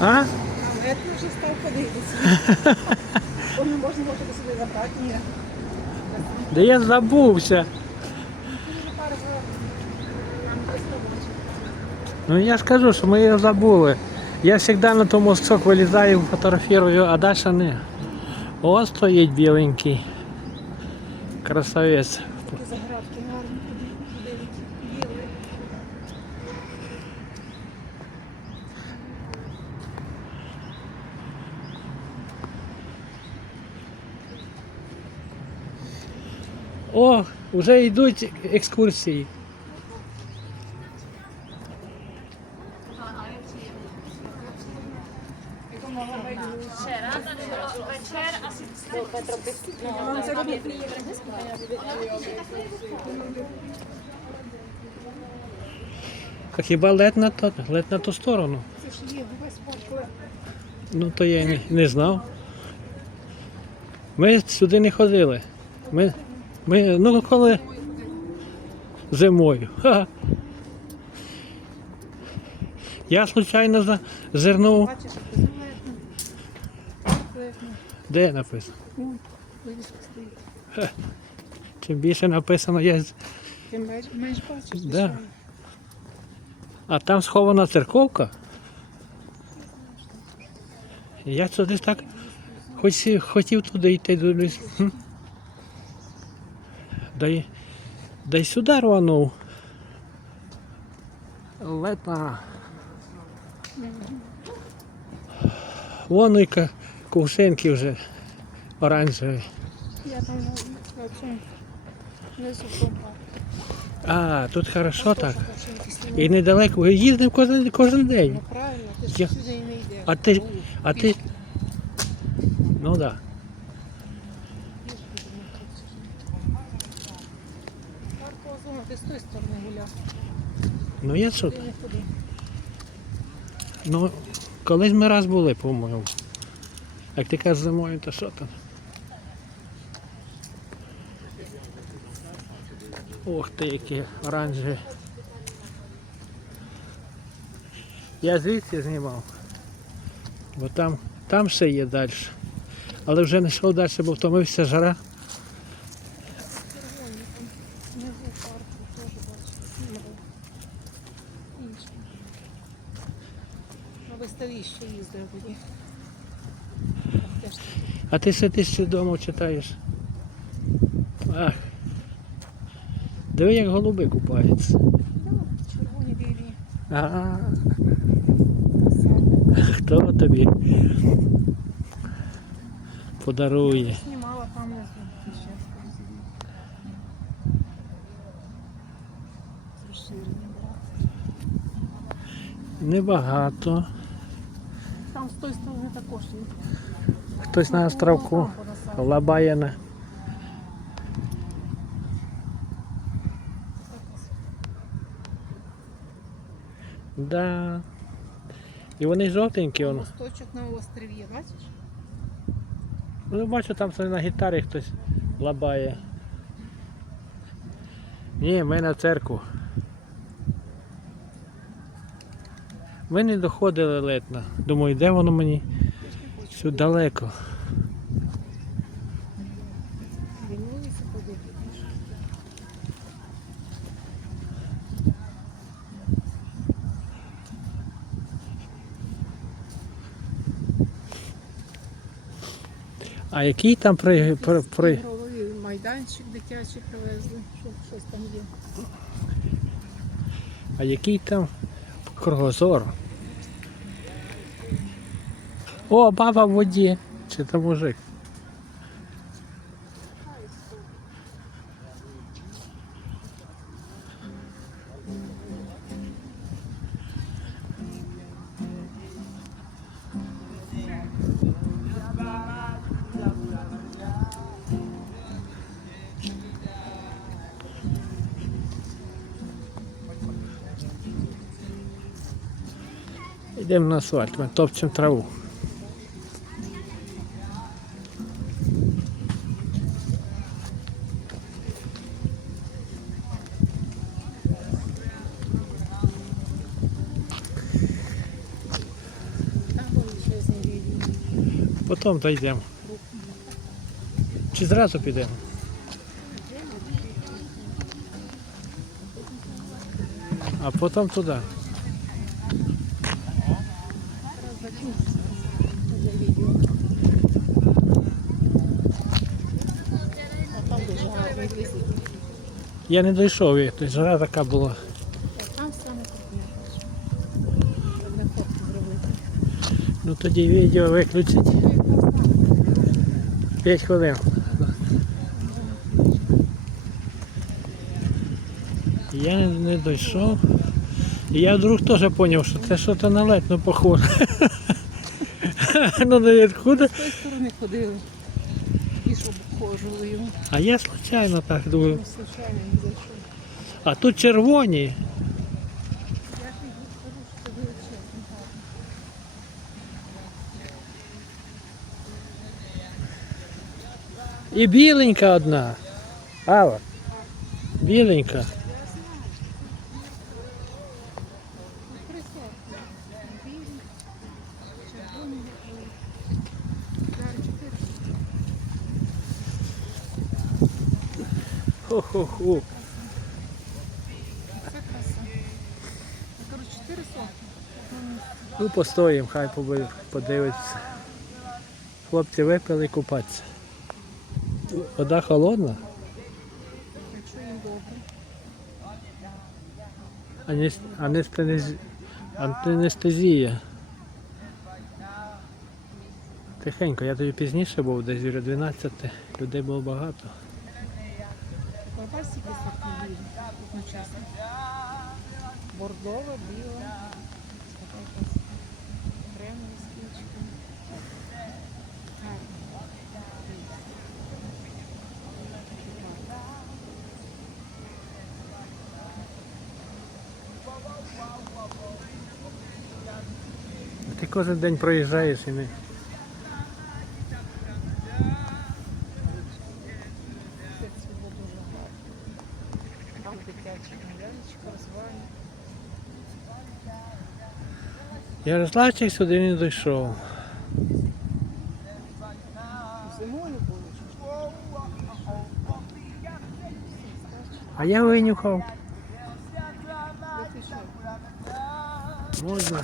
А? А метро вже став ходити. Бо не можна було туди сюди забрати. Ні. Де я забувся. Дуже пару там десь побачив. Ну я ж кажу, що ми його забули. Я завжди на тому сок вилізаю, фотографірую, а Даша не. О, стоїть біленький. Красавець. Такі заградки гарні, О, вже йдуть екскурсії. Хіба лед на то, лед на ту сторону? Ну то я не, не знав. Ми сюди не ходили. Ми, ми ну коли зимою. Ха. Я случайно зазирнув. Безумно. Летно. Де написано? Ну. Чим більше написано, я... з- Ти менш, бачиш, Да. а там схована церковка. Я сюди так хоч, хотів туди йти. дивлюсь, хм. Да й, да й сюди рванув. Лепа. Вон і ка- кувшинки вже оранжеві. Я там на, на цьому. А, тут хорошо так. І... Недалеко. Їздимо кожен, кожен день. Ну правильно, ти ж Я- сюди і не йдеш. А ти, а ти. Ну так. Да. Ти з тої сторони гуляв. Ну я що? Ти не ходи. Ну, колись ми раз були, по-моєму. Як ти кажеш зимою, то що там? Ох ти, які оранжеві. Я звідси знімав. Бо там, там ще є далі. Але вже не йшов далі, бо втомився жара. Червоні там внизу парку теж. Мало. Інші. На виставіще їздив тоді. А ти сидиш ще вдома читаєш. Ах. Диви, як голуби купаються. Червоні білі. А, Красаві. хто тобі подарує? Небагато. Там з тої сторони також є. Хтось на островку лабає на. Да. І вони жовтенькі, воно. Мосточок на острові, бачиш? Ну, бачу, там на гітарі хтось лабає. Ні, ми на церкву. Ми не доходили ледно. Думаю, де воно мені? Сюди далеко. А який там при, при, при... Майданчик дитячий привезли, щоб щось там є. А який там кругозор? О, баба в воді. Чи то мужик? Йдемо на асфальт, ми топчемо траву. Потім дійдемо. Чи зразу підемо? А потім туди. Я не дійшов, жара така була. Ну тоді відео виключить. 5 хвилин. Я не, не дійшов. Я вдруг теж зрозумів, що це щось на летно похоже. ну наверху. да. З тої сторони ходили. А я случайно так думаю. Ну, не. А тут червоні. Я ж їх скажу, що це величезно гарно. І біленька одна. Ава. Біленька. Хо-хо-хо. Ну, постоїмо, хай подивиться. Хлопці випили купатися. Вода холодна, Якщо їм добре. анес- анестезі- анестезія. Тихенько, я тоді пізніше був, десь біля 12, людей було багато. Бордова, біла. Ти кожен день проїжджаєш і не. Розвальня. Ярославчик сюди не дійшов. А я винюхав. Можна.